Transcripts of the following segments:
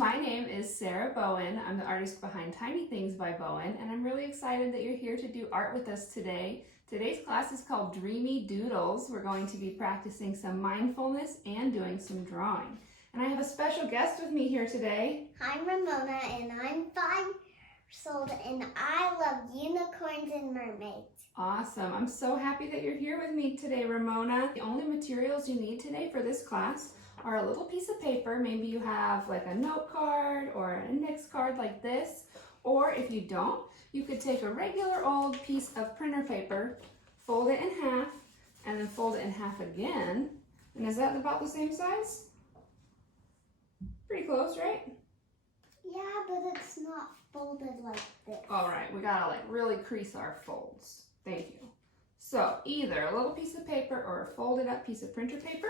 My name is Sarah Bowen. I'm the artist behind Tiny Things by Bowen, and I'm really excited that you're here to do art with us today. Today's class is called Dreamy Doodles. We're going to be practicing some mindfulness and doing some drawing. And I have a special guest with me here today. I'm Ramona, and I'm 5 years old, and I love unicorns and mermaids. Awesome. I'm so happy that you're here with me today, Ramona. The only materials you need today for this class are a little piece of paper. Maybe you have like a note card or an index card like this. Or if you don't, you could take a regular old piece of printer paper, fold it in half, and then fold it in half again. And is that about the same size? Pretty close, right? Yeah, but it's not folded like this. All right, we gotta like really crease our folds. Thank you. So either a little piece of paper or a folded up piece of printer paper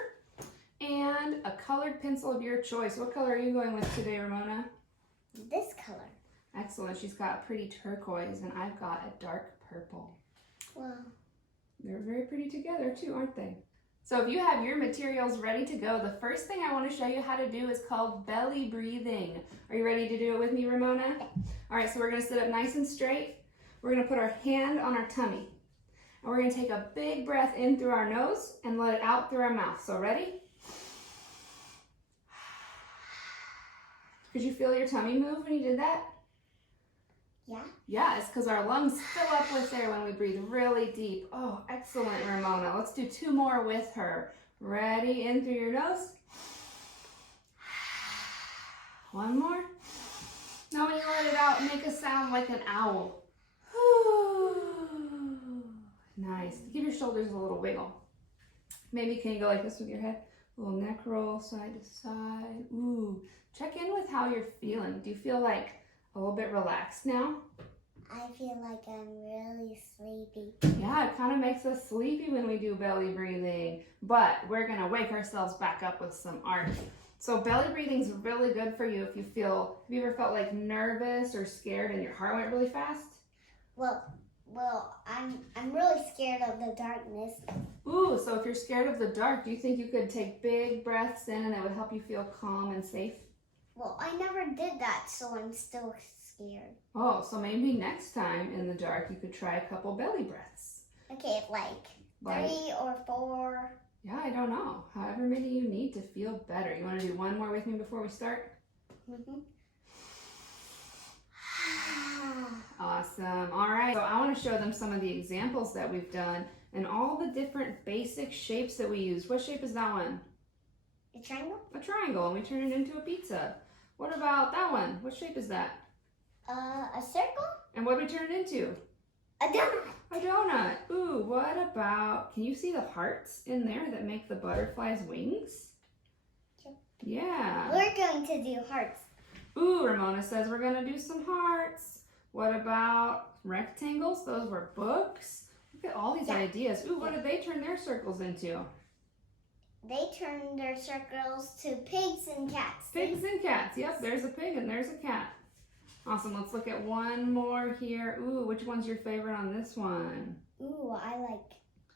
and a colored pencil of your choice. What color are you going with today, Ramona? This color. Excellent. She's got pretty turquoise and I've got a dark purple. Wow. They're very pretty together too, aren't they? So if you have your materials ready to go, the first thing I want to show you how to do is called belly breathing. Are you ready to do it with me, Ramona? All right, so we're going to sit up nice and straight. We're going to put our hand on our tummy. And we're going to take a big breath in through our nose and let it out through our mouth. So ready? Could you feel your tummy move when you did that? Yeah. Yeah, it's because our lungs fill up with air when we breathe really deep. Oh, excellent, Ramona. Let's do 2 more with her. Ready? In through your nose. 1 more. Now when you let it out, make a sound like an owl. Nice. Give your shoulders a little wiggle. Maybe can you go like this with your head? A little neck roll, side to side. Ooh. Check in with how you're feeling. Do you feel like a little bit relaxed now? I feel like I'm really sleepy. Yeah, it kind of makes us sleepy when we do belly breathing, but we're gonna wake ourselves back up with some art. So belly breathing is really good for you if you feel, have you ever felt like nervous or scared and your heart went really fast? Well, I'm really scared of the darkness. Ooh, so if you're scared of the dark, do you think you could take big breaths in and it would help you feel calm and safe? Well, I never did that, so I'm still scared. Oh, so maybe next time in the dark you could try a couple belly breaths. Okay, like 3 or 4. Yeah, I don't know. However many you need to feel better. You want to do 1 more with me before we start? Mm-hmm. Awesome. All right. So I want to show them some of the examples that we've done and all the different basic shapes that we use. What shape is that one? A triangle? A triangle, and we turn it into a pizza. What about that one? What shape is that? A circle? And what do we turn it into? A donut. A donut. Ooh, what about, can you see the hearts in there that make the butterfly's wings? Sure. Yeah. We're going to do hearts. Ooh, Ramona says we're going to do some hearts. What about rectangles? Those were books. Look at all these ideas. Ooh, what did they turn their circles into? They turned their circles to pigs and cats. Pigs and cats. Yep, there's a pig and there's a cat. Awesome. Let's look at one more here. Ooh, which one's your favorite on this one? Ooh, I like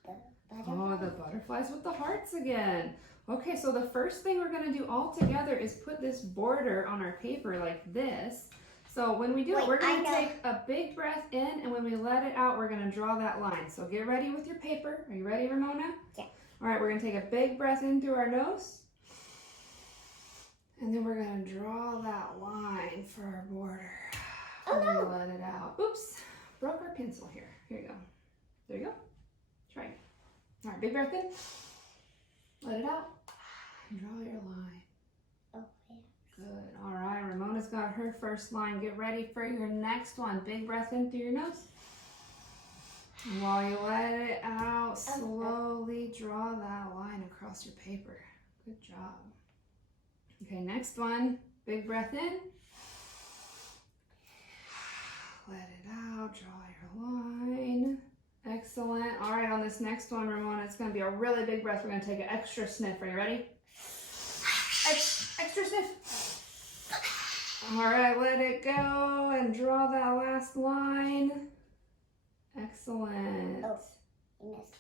the butterflies. Oh, the butterflies with the hearts again. Okay, so the first thing we're going to do all together is put this border on our paper like this. So when we do it, we're going to take a big breath in, and when we let it out, we're going to draw that line. So get ready with your paper. Are you ready, Ramona? Yeah. All right, we're going to take a big breath in through our nose. And then we're going to draw that line for our border. Oh, no. Let it out. Oops, broke our pencil here. Here you go. There you go. Try it. All right, big breath in. Let it out. And draw your line. Oh, yeah. Good. All right, Ramona's got her first line. Get ready for your next one. Big breath in through your nose. And while you let it out, slowly draw that line across your paper. Good job. Okay, next one. Big breath in. Let it out. Draw your line. Excellent. All right, on this next one, Ramona, it's going to be a really big breath. We're going to take an extra sniff. Are you ready? Extra sniff. All right, let it go and draw that last line. Excellent. Oh, you missed.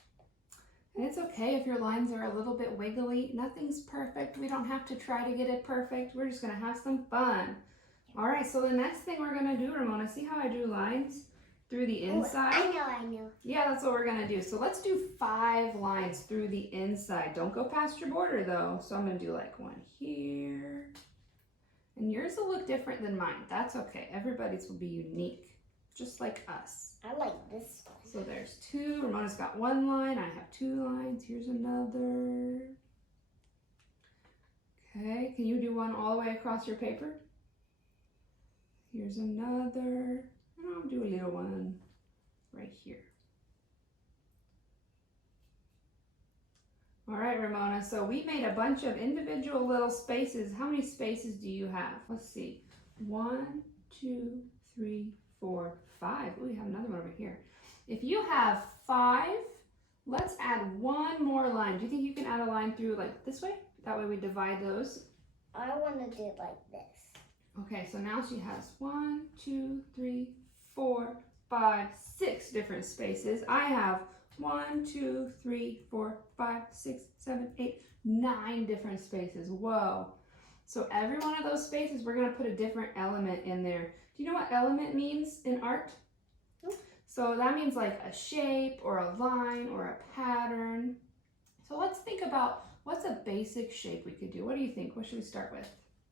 And it's okay if your lines are a little bit wiggly. Nothing's perfect. We don't have to try to get it perfect. We're just gonna have some fun. All right, so the next thing we're gonna do, Ramona, see how I drew lines through the inside? I know. Yeah, that's what we're gonna do. So let's do 5 lines through the inside. Don't go past your border though. So I'm gonna do like one here. And yours will look different than mine. That's okay. Everybody's will be unique, just like us. I like this one. So there's 2. Ramona's got 1 line. I have 2 lines. Here's another. Okay, can you do one all the way across your paper? Here's another. And I'll do a little one right here. All right, Ramona, so we made a bunch of individual little spaces. How many spaces do you have? Let's see. 1, 2, 3, 4, 5. Oh, we have another one over here. If you have 5, let's add 1 more line. Do you think you can add a line through like this way? That way we divide those. I want to do it like this. Okay, so now she has 1, 2, 3, 4, 5, 6 different spaces. I have 1, 2, 3, 4, 5, 6, 7, 8, 9 different spaces. Whoa. So every one of those spaces, we're going to put a different element in there. Do you know what element means in art? So that means like a shape or a line or a pattern. So let's think about what's a basic shape we could do. What do you think? What should we start with?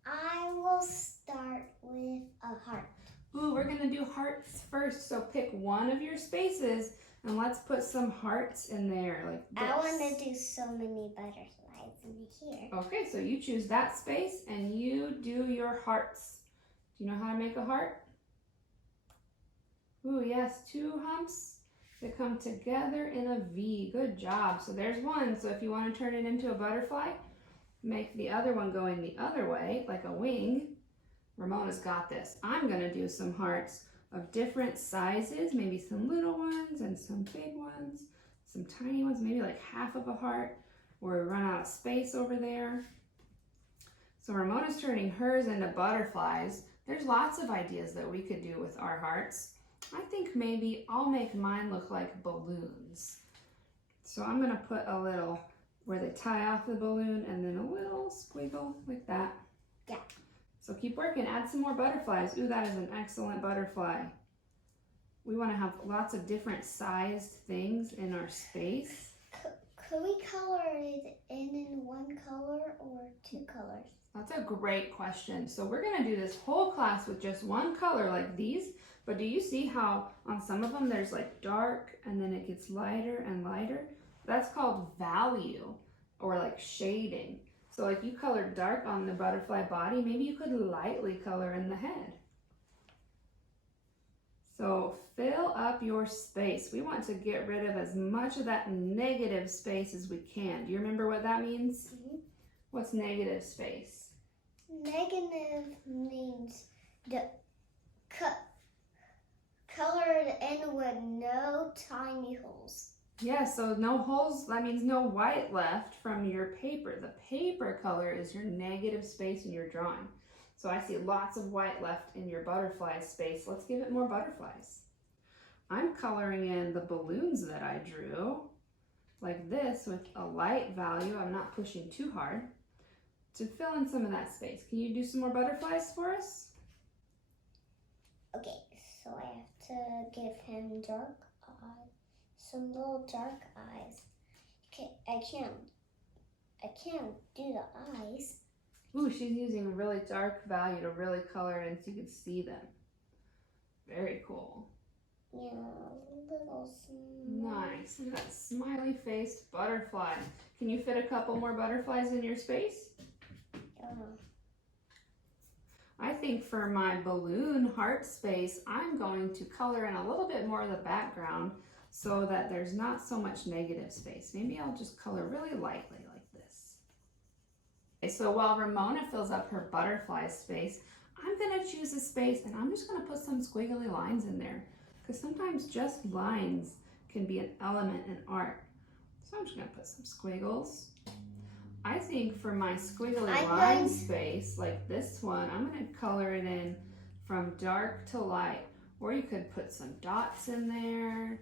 I will start with a heart. Ooh, we're gonna do hearts first. So pick one of your spaces and let's put some hearts in there like this. I want to do so many butterflies in here. Okay, so you choose that space and you do your hearts. Do you know how to make a heart? Ooh, yes, 2 humps that come together in a V. Good job. So there's one. So if you want to turn it into a butterfly, make the other one going the other way, like a wing. Ramona's got this. I'm going to do some hearts of different sizes, maybe some little ones and some big ones, some tiny ones, maybe like half of a heart, or we run out of space over there. So Ramona's turning hers into butterflies. There's lots of ideas that we could do with our hearts. I think maybe I'll make mine look like balloons. So I'm going to put a little where they tie off the balloon and then a little squiggle like that. Yeah. So keep working, add some more butterflies. Ooh, that is an excellent butterfly. We want to have lots of different sized things in our space. Could we color it in one color or 2 colors? That's a great question. So we're going to do this whole class with just one color like these, but do you see how on some of them there's like dark and then it gets lighter and lighter? That's called value or like shading. So like you colored dark on the butterfly body, maybe you could lightly color in the head. So fill up your space. We want to get rid of as much of that negative space as we can. Do you remember what that means? Mm-hmm. What's negative space? Negative means the colored in with no tiny holes. Yeah, so no holes, that means no white left from your paper. The paper color is your negative space in your drawing. So I see lots of white left in your butterfly space. Let's give it more butterflies. I'm coloring in the balloons that I drew like this with a light value. I'm not pushing too hard to fill in some of that space. Can you do some more butterflies for us? Okay, so I have to give him dark eyes. Some little dark eyes. I can't do the eyes. Ooh, she's using a really dark value to really color in so you can see them. Very cool. Yeah, little Nice. Look at that smiley faced butterfly. Can you fit a couple more butterflies in your space? I think for my balloon heart space, I'm going to color in a little bit more of the background so that there's not so much negative space. Maybe I'll just color really lightly like this. Okay, so while Ramona fills up her butterfly space, I'm gonna choose a space and I'm just gonna put some squiggly lines in there because sometimes just lines can be an element in art. So I'm just gonna put some squiggles. I think for my squiggly line space, like this one, I'm gonna color it in from dark to light, or you could put some dots in there,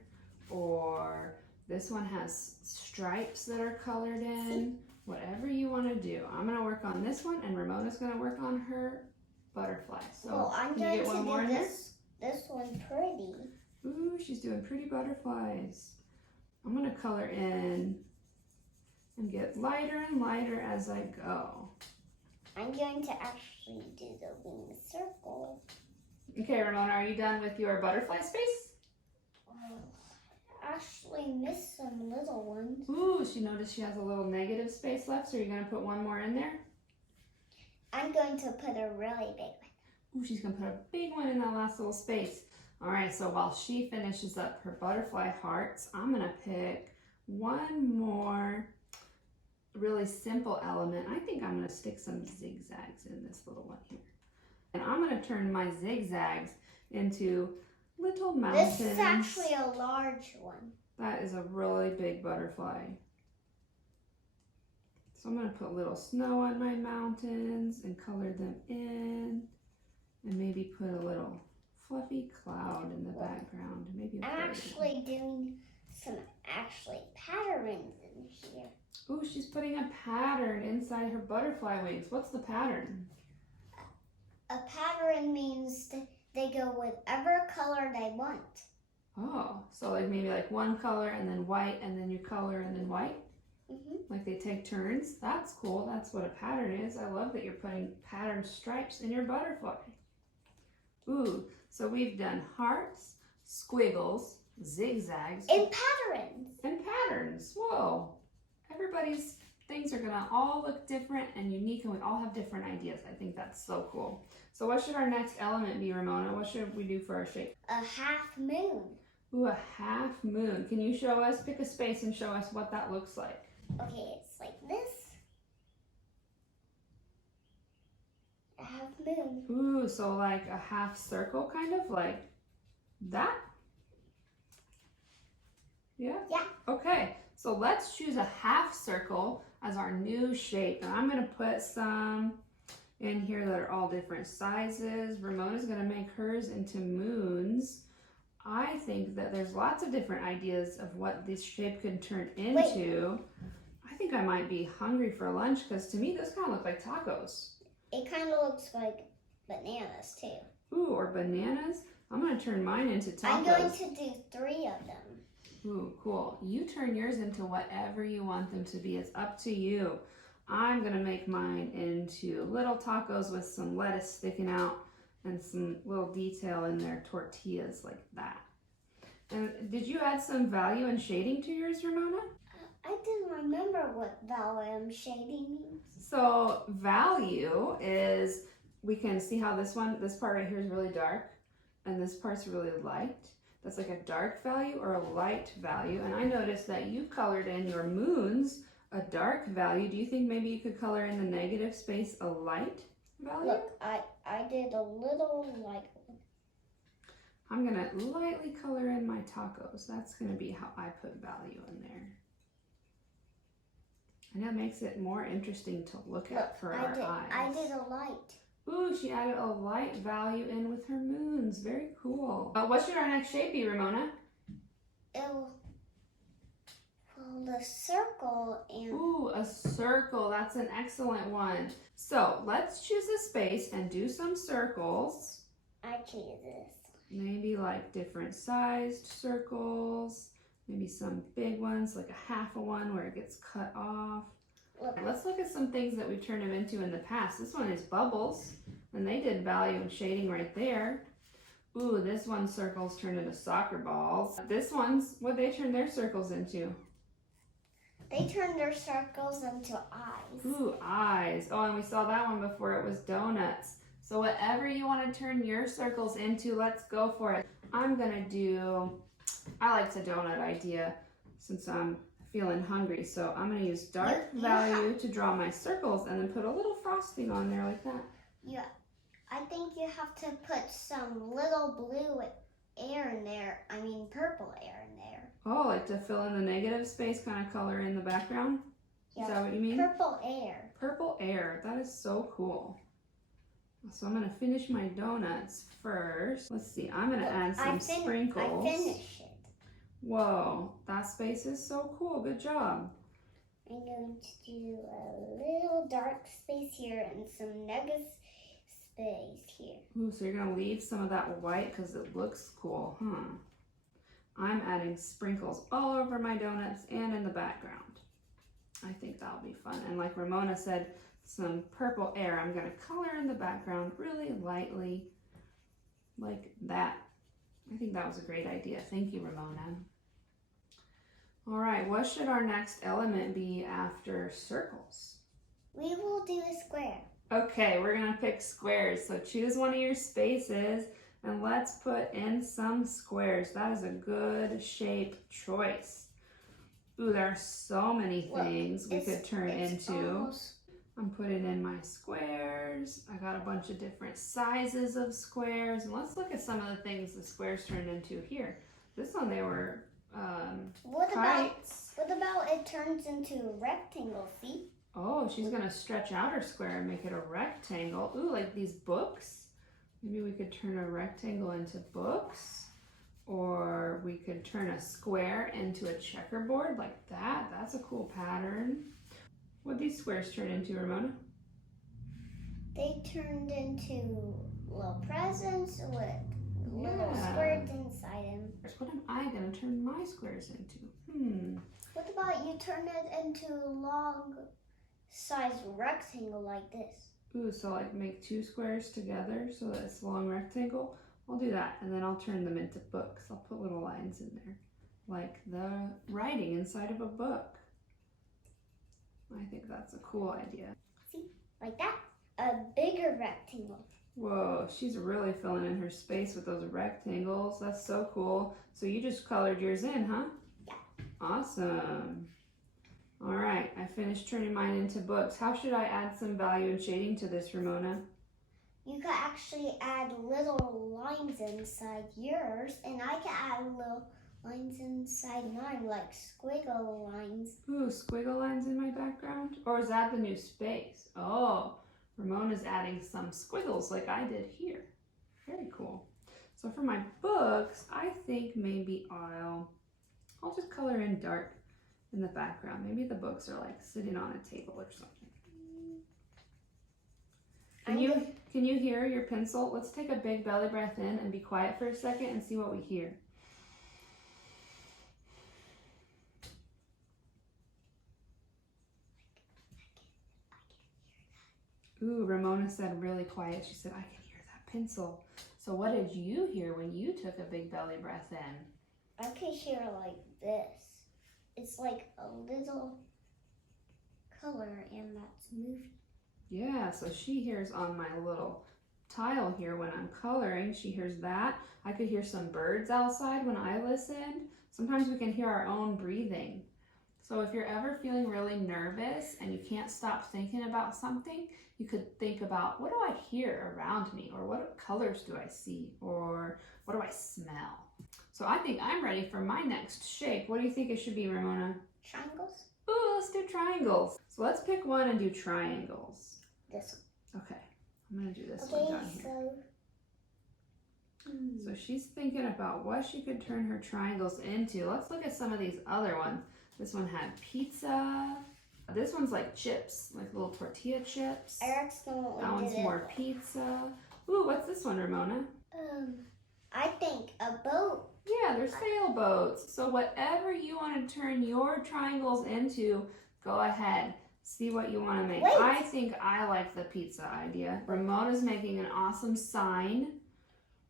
or This one has stripes that are colored in. Whatever you want to do. I'm going to work on this one, and Ramona's going to work on her butterfly. So well, I'm can you going get to one more do in there? this one pretty. Ooh, she's doing pretty butterflies. I'm going to color in and get lighter and lighter as I go. I'm going to actually do the wing circle. Okay, Ramona, are you done with your butterfly space? Actually missed some little ones. Ooh, she noticed she has a little negative space left, so you're going to put one more in there? I'm going to put a really big one. Ooh, she's going to put a big one in that last little space. All right, so while she finishes up her butterfly hearts, I'm going to pick one more really simple element. I think I'm going to stick some zigzags in this little one here. And I'm going to turn my zigzags into little mountains. This is actually a large one. That is a really big butterfly. So I'm going to put little snow on my mountains and color them in. And maybe put a little fluffy cloud in the background. Maybe I'm actually doing some patterns in here. Ooh, she's putting a pattern inside her butterfly wings. What's the pattern? A pattern means they go whatever color they want. Oh, so like maybe like one color and then white and then you color and then white? Mm-hmm. Like they take turns? That's cool. That's what a pattern is. I love that you're putting pattern stripes in your butterfly. Ooh, so we've done hearts, squiggles, zigzags, And patterns. and patterns. Whoa. Everybody's things are gonna all look different and unique, and we all have different ideas. I think that's so cool. So what should our next element be, Ramona? What should we do for our shape? A half moon. Ooh, a half moon. Can you show us, pick a space and show us what that looks like? Okay, it's like this. A half moon. Ooh, so like a half circle, kind of like that? Yeah? Yeah. Okay, so let's choose a half circle as our new shape. And I'm gonna put some in here that are all different sizes. Ramona's gonna make hers into moons. I think that there's lots of different ideas of what this shape could turn into. I think I might be hungry for lunch because to me those kind of look like tacos. It kind of looks like bananas too. Ooh, or bananas. I'm gonna turn mine into tacos. I'm going to do 3 of them. Ooh, cool. You turn yours into whatever you want them to be. It's up to you. I'm gonna make mine into little tacos with some lettuce sticking out and some little detail in their tortillas like that. And did you add some value and shading to yours, Ramona? I didn't remember what value shading means. So value is, we can see how this part right here is really dark and this part's really light. That's like a dark value or a light value. And I noticed that you colored in your moons a dark value. Do you think maybe you could color in the negative space a light value? Look, I did a little light one. I'm gonna lightly color in my tacos. That's gonna be how I put value in there. And that makes it more interesting to look at for our eyes. I did a light. Ooh, she added a light value in with her moons. Very cool. What should our next shape be, Ramona? Well, the circle and... Ooh, a circle. That's an excellent one. So let's choose a space and do some circles. I choose this. Maybe like different sized circles. Maybe some big ones, like a half a one where it gets cut off. Look. Let's look at some things that we've turned them into in the past. This one is bubbles, and they did value and shading right there. Ooh, this one's circles turned into soccer balls. This one's, what they turn their circles into? They turned their circles into eyes. Ooh, eyes. Oh, and we saw that one before, it was donuts. So whatever you want to turn your circles into, let's go for it. I'm gonna do, I like the donut idea since I'm feeling hungry. So I'm gonna use dark value to draw my circles and then put a little frosting on there like that. Yeah, I think you have to put some little blue air in there. I mean purple air in there. Oh, like to fill in the negative space, kind of color in the background? Yeah. Is that what you mean? Purple air. Purple air, that is so cool. So I'm gonna finish my donuts first. Let's see, I'm gonna add some sprinkles. I finished it. Whoa, that space is so cool. Good job. I'm going to do a little dark space here and some negative space here. Ooh, so you're gonna leave some of that white because it looks cool, huh? I'm adding sprinkles all over my donuts and in the background. I think that'll be fun. And like Ramona said, some purple air. I'm gonna color in the background really lightly, like that. I think that was a great idea. Thank you, Ramona. All right, what should our next element be after circles? We will do a square. Okay, we're gonna pick squares. So choose one of your spaces and let's put in some squares. That is a good shape choice. Ooh, there are so many things we could turn into. I'm putting in my squares. I got a bunch of different sizes of squares. And let's look at some of the things the squares turned into here. This one, they were kites. What about it turns into a rectangle, see? Oh, she's gonna stretch out her square and make it a rectangle. Ooh, like these books. Maybe we could turn a rectangle into books. Or we could turn a square into a checkerboard like that. That's a cool pattern. What these squares turn into, Ramona? They turned into little presents with little squares inside them. What am I gonna turn my squares into? What about you turn it into a long size rectangle like this? Ooh, so like make two squares together so that it's a long rectangle. I'll do that, and then I'll turn them into books. I'll put little lines in there, like the writing inside of a book. I think that's a cool idea. See, like that, a bigger rectangle. Whoa, she's really filling in her space with those rectangles. That's so cool. So you just colored yours in, huh? Yeah. Awesome. All right, I finished turning mine into books. How should I add some value and shading to this, Ramona? You could actually add little lines inside yours, and I can add little lines inside mine, like squiggle lines. Ooh, squiggle lines in my background? Or is that the new space? Oh, Ramona's adding some squiggles like I did here. Very cool. So for my books, I think maybe I'll just color in dark in the background. Maybe the books are like sitting on a table or something. Can you hear your pencil? Let's take a big belly breath in and be quiet for a second and see what we hear. Ooh, Ramona said really quiet. She said, I can hear that pencil. So what did you hear when you took a big belly breath in? I could hear like this. It's like a little color and that's moving. Yeah, so she hears on my little tile here when I'm coloring. She hears that. I could hear some birds outside when I listened. Sometimes we can hear our own breathing. So if you're ever feeling really nervous and you can't stop thinking about something, you could think about, what do I hear around me? Or what colors do I see? Or what do I smell? So I think I'm ready for my next shape. What do you think it should be, Ramona? Triangles? Ooh, let's do triangles. So let's pick one and do triangles. This one. Okay, I'm gonna do this one down here. So she's thinking about what she could turn her triangles into. Let's look at some of these other ones. This one had pizza. This one's like chips, like little tortilla chips. That one's more pizza. Ooh, what's this one, Ramona? I think a boat. Yeah, they're sailboats. So whatever you want to turn your triangles into, go ahead. See what you want to make. Wait. I think I like the pizza idea. Ramona's making an awesome sign.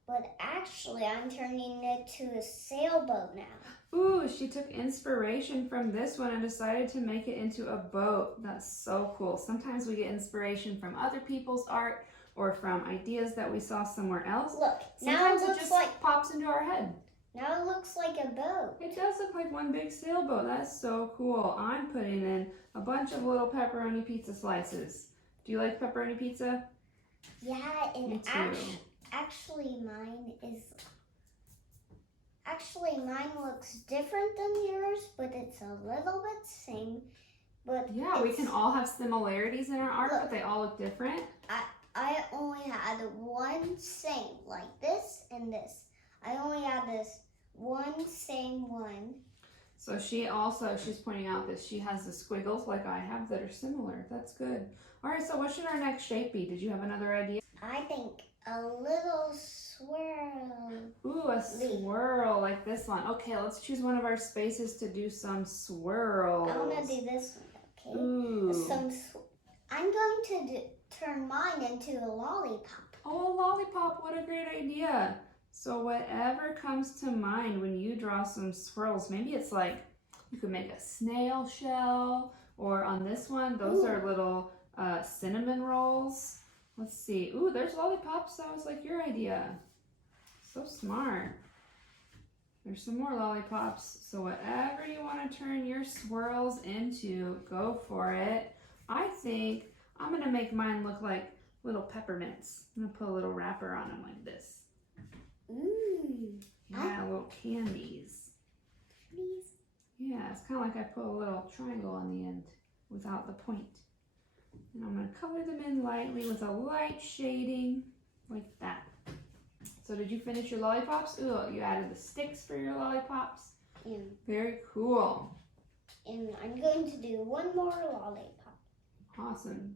But actually, I'm turning it to a sailboat now. Ooh, she took inspiration from this one and decided to make it into a boat. That's so cool. Sometimes we get inspiration from other people's art or from ideas that we saw somewhere else. Look, Sometimes now it it just like pops into our head. now it looks like a boat. It does look like one big sailboat. That's so cool. I'm putting in a bunch of little pepperoni pizza slices. Do you like pepperoni pizza? Yeah, Me and too. actually mine looks different than yours, but it's a little bit same. But Yeah, we can all have similarities in our art, Look. but they all look different. I only had one same, like this and this. I only had this one, same one. So she's pointing out that she has the squiggles like I have that are similar. That's good. All right, so what should our next shape be? Did you have another idea? I think a little swirl. Ooh, a swirl like this one. Okay, let's choose one of our spaces to do some swirls. I want to do this one, okay? Ooh. I'm going to turn mine into a lollipop. Oh, a lollipop, what a great idea. So whatever comes to mind when you draw some swirls, maybe it's like you could make a snail shell, or on this one, those are little cinnamon rolls. Let's see. Ooh, there's lollipops. That was like your idea. So smart. There's some more lollipops. So whatever you want to turn your swirls into, go for it. I think I'm going to make mine look like little peppermints. I'm going to put a little wrapper on them like this. Ooh. Yeah, little candies. Please. Yeah, it's kind of like I put a little triangle on the end without the point. And I'm going to color them in lightly with a light shading like that. So did you finish your lollipops? Ooh, you added the sticks for your lollipops. Yeah. Very cool. And I'm going to do one more lollipop. Awesome.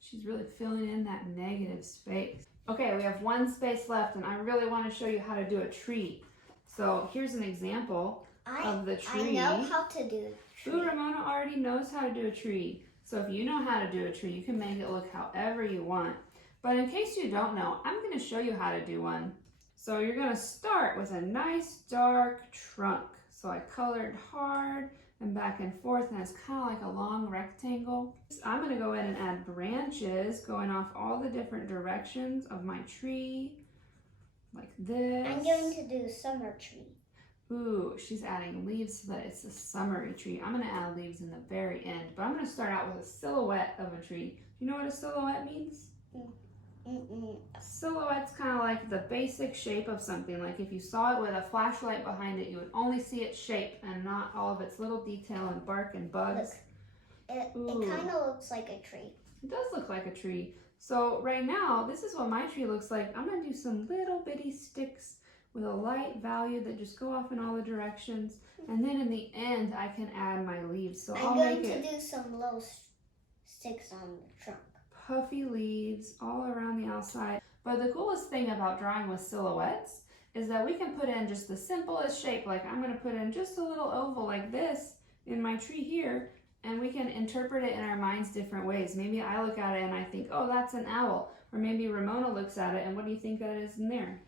She's really filling in that negative space. Okay, we have one space left, and I really want to show you how to do a tree. So here's an example of the tree. I know how to do a tree. Ooh, Ramona already knows how to do a tree. So if you know how to do a tree, you can make it look however you want. But in case you don't know, I'm going to show you how to do one. So you're going to start with a nice dark trunk. So I colored hard and back and forth, and it's kind of like a long rectangle. I'm going to go in and add branches going off all the different directions of my tree, like this. I'm going to do summer tree. Ooh, she's adding leaves so that it's a summery tree. I'm going to add leaves in the very end, but I'm going to start out with a silhouette of a tree. Do you know what a silhouette means? Silhouette's kind of like the basic shape of something. Like if you saw it with a flashlight behind it, you would only see its shape and not all of its little detail and bark and bugs. Look, it kind of looks like a tree. It does look like a tree. So right now, this is what my tree looks like. I'm going to do some little bitty sticks with a light value that just go off in all the directions. And then in the end, I can add my leaves. So I'm going to do some little sticks on the trunk. Puffy leaves all around the outside. But the coolest thing about drawing with silhouettes is that we can put in just the simplest shape. Like I'm going to put in just a little oval like this in my tree here, and we can interpret it in our minds different ways. Maybe I look at it and I think, oh, that's an owl. Or maybe Ramona looks at it and what do you think that is in there?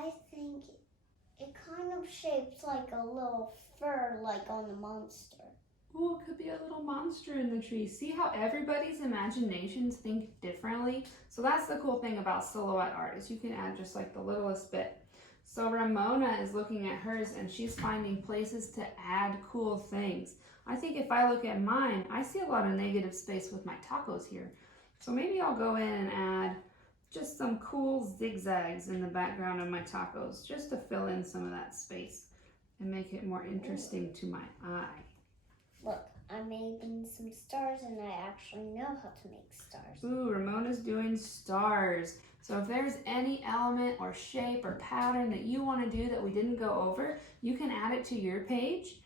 I think it kind of shapes like a little fur, like on the monster. Oh, it could be a little monster in the tree. See how everybody's imaginations think differently? So that's the cool thing about silhouette art, is you can add just like the littlest bit. So Ramona is looking at hers and she's finding places to add cool things. I think if I look at mine, I see a lot of negative space with my tacos here. So maybe I'll go in and add just some cool zigzags in the background of my tacos, just to fill in some of that space and make it more interesting to my eye. Look, I'm making some stars and I actually know how to make stars. Ooh, Ramona's doing stars. So if there's any element or shape or pattern that you want to do that we didn't go over, you can add it to your page.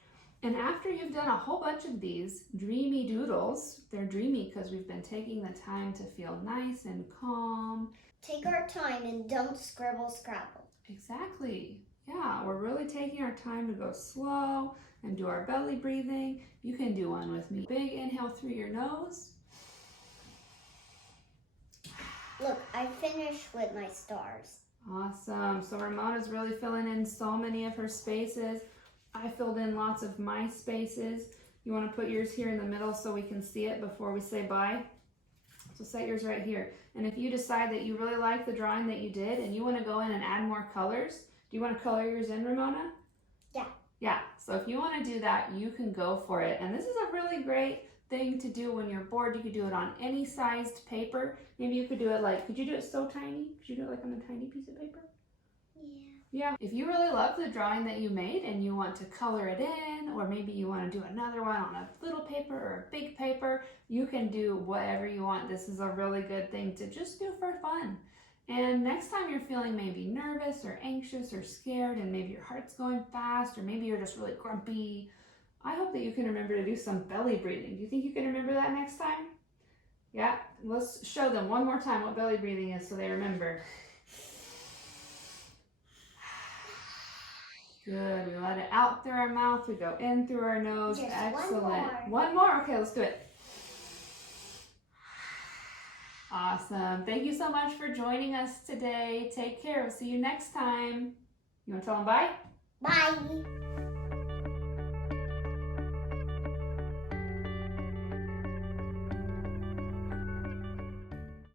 And after you've done a whole bunch of these dreamy doodles, they're dreamy because we've been taking the time to feel nice and calm. Take our time and don't scribble scrabble. Exactly. Yeah, we're really taking our time to go slow and do our belly breathing. You can do one with me. Big inhale through your nose. Look, I finished with my stars. Awesome. So Ramona's really filling in so many of her spaces. I filled in lots of my spaces. You want to put yours here in the middle so we can see it before we say bye? So set yours right here. And if you decide that you really like the drawing that you did and you want to go in and add more colors, do you want to color yours in, Ramona? Yeah. Yeah, so if you want to do that, you can go for it. And this is a really great thing to do when you're bored. You could do it on any sized paper. Maybe you could do it like, could you do it so tiny? Could you do it like on a tiny piece of paper? Yeah. Yeah, if you really love the drawing that you made and you want to color it in, or maybe you want to do another one on a little paper or a big paper, you can do whatever you want. This is a really good thing to just do for fun. And next time you're feeling maybe nervous or anxious or scared and maybe your heart's going fast or maybe you're just really grumpy, I hope that you can remember to do some belly breathing. Do you think you can remember that next time? Yeah, let's show them one more time what belly breathing is so they remember. Good, we let it out through our mouth, we go in through our nose. Just excellent. One more, okay, let's do it. Awesome. Thank you so much for joining us today. Take care. We'll see you next time. You want to tell them bye? Bye.